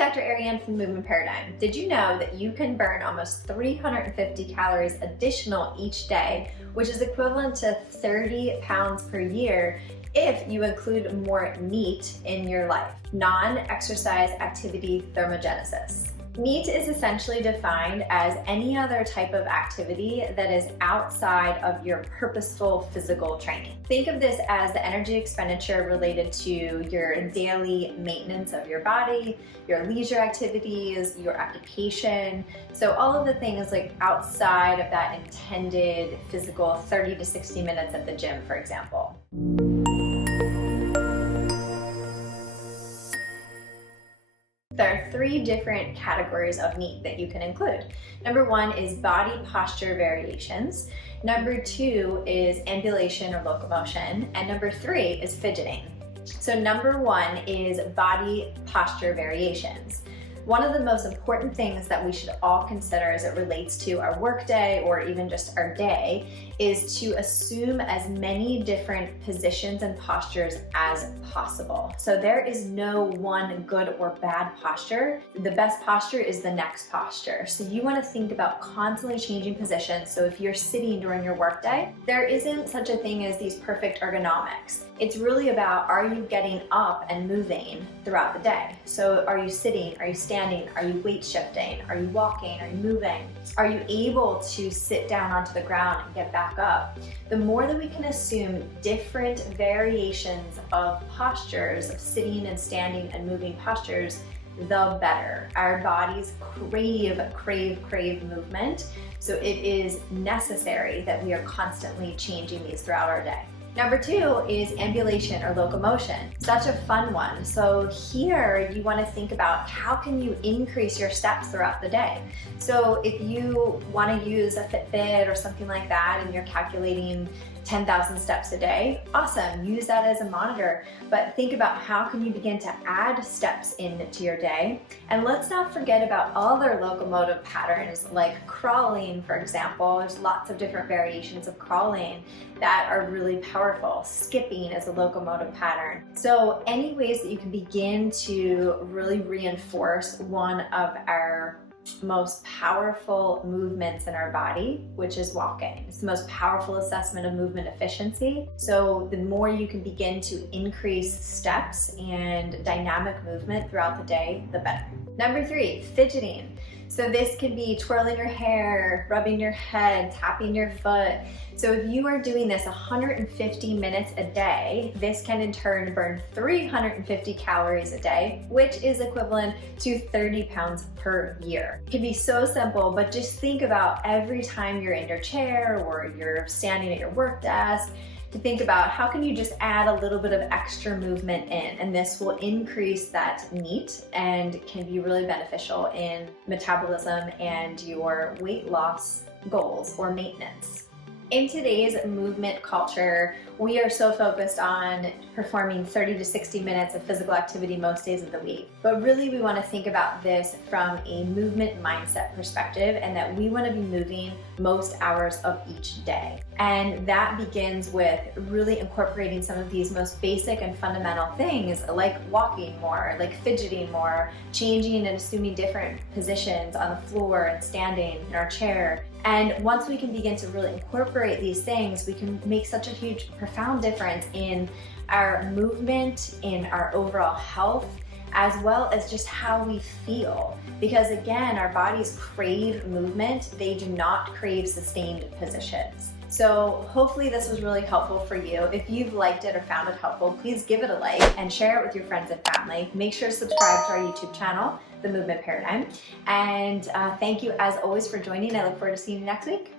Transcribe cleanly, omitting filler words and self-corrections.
Dr. Ariane from the Movement Paradigm. Did you know that you can burn almost 350 calories additional each day, which is equivalent to 30 pounds per year if you include more NEAT in your life? Non-exercise activity thermogenesis. NEAT is essentially defined as any other type of activity that is outside of your purposeful physical training. Think of this as the energy expenditure related to your daily maintenance of your body, your leisure activities, your occupation. So all of the things like outside of that intended physical 30 to 60 minutes at the gym, for example. There are 3 different categories of NEAT that you can include. Number 1 is body posture variations. Number 2 is ambulation or locomotion. And number 3 is fidgeting. So number 1 is body posture variations. One of the most important things that we should all consider as it relates to our workday or even just our day is to assume as many different positions and postures as possible. So there is no one good or bad posture. The best posture is the next posture. So you want to think about constantly changing positions. So if you're sitting during your workday, there isn't such a thing as these perfect ergonomics. It's really about, are you getting up and moving throughout the day? So are you sitting? Are you standing? Are you weight shifting? Are you walking? Are you moving? Are you able to sit down onto the ground and get back up? The more that we can assume different variations of postures, of sitting and standing and moving postures, the better. Our bodies crave movement. So it is necessary that we are constantly changing these throughout our day. Number 2 is ambulation or locomotion. Such a fun one. So here you want to think about how can you increase your steps throughout the day. So if you want to use a Fitbit or something like that and you're calculating 10,000 steps a day, awesome, use that as a monitor. But think about how can you begin to add steps into your day. And let's not forget about other locomotive patterns like crawling, for example. There's lots of different variations of crawling that are really powerful. Skipping is a locomotive pattern. So any ways that you can begin to really reinforce one of our most powerful movements in our body, which is walking. It's the most powerful assessment of movement efficiency. So the more you can begin to increase steps and dynamic movement throughout the day, the better. Number 3, fidgeting. So this can be twirling your hair, rubbing your head, tapping your foot. So if you are doing this 150 minutes a day, this can in turn burn 350 calories a day, which is equivalent to 30 pounds per year. It can be so simple, but just think about every time you're in your chair or you're standing at your work desk, to think about how can you just add a little bit of extra movement in, and this will increase that NEAT and can be really beneficial in metabolism and your weight loss goals or maintenance. In today's movement culture, we are so focused on performing 30 to 60 minutes of physical activity most days of the week. But really we want to think about this from a movement mindset perspective, and that we want to be moving most hours of each day. And that begins with really incorporating some of these most basic and fundamental things like walking more, like fidgeting more, changing and assuming different positions on the floor and standing in our chair. And once we can begin to really incorporate these things, we can make such a huge, profound difference in our movement, in our overall health, as well as just how we feel. Because again, our bodies crave movement, they do not crave sustained positions. So hopefully this was really helpful for you. If you've liked it or found it helpful, please give it a like and share it with your friends and family. Make sure to subscribe to our YouTube channel, The Movement Paradigm. And thank you as always for joining. I look forward to seeing you next week.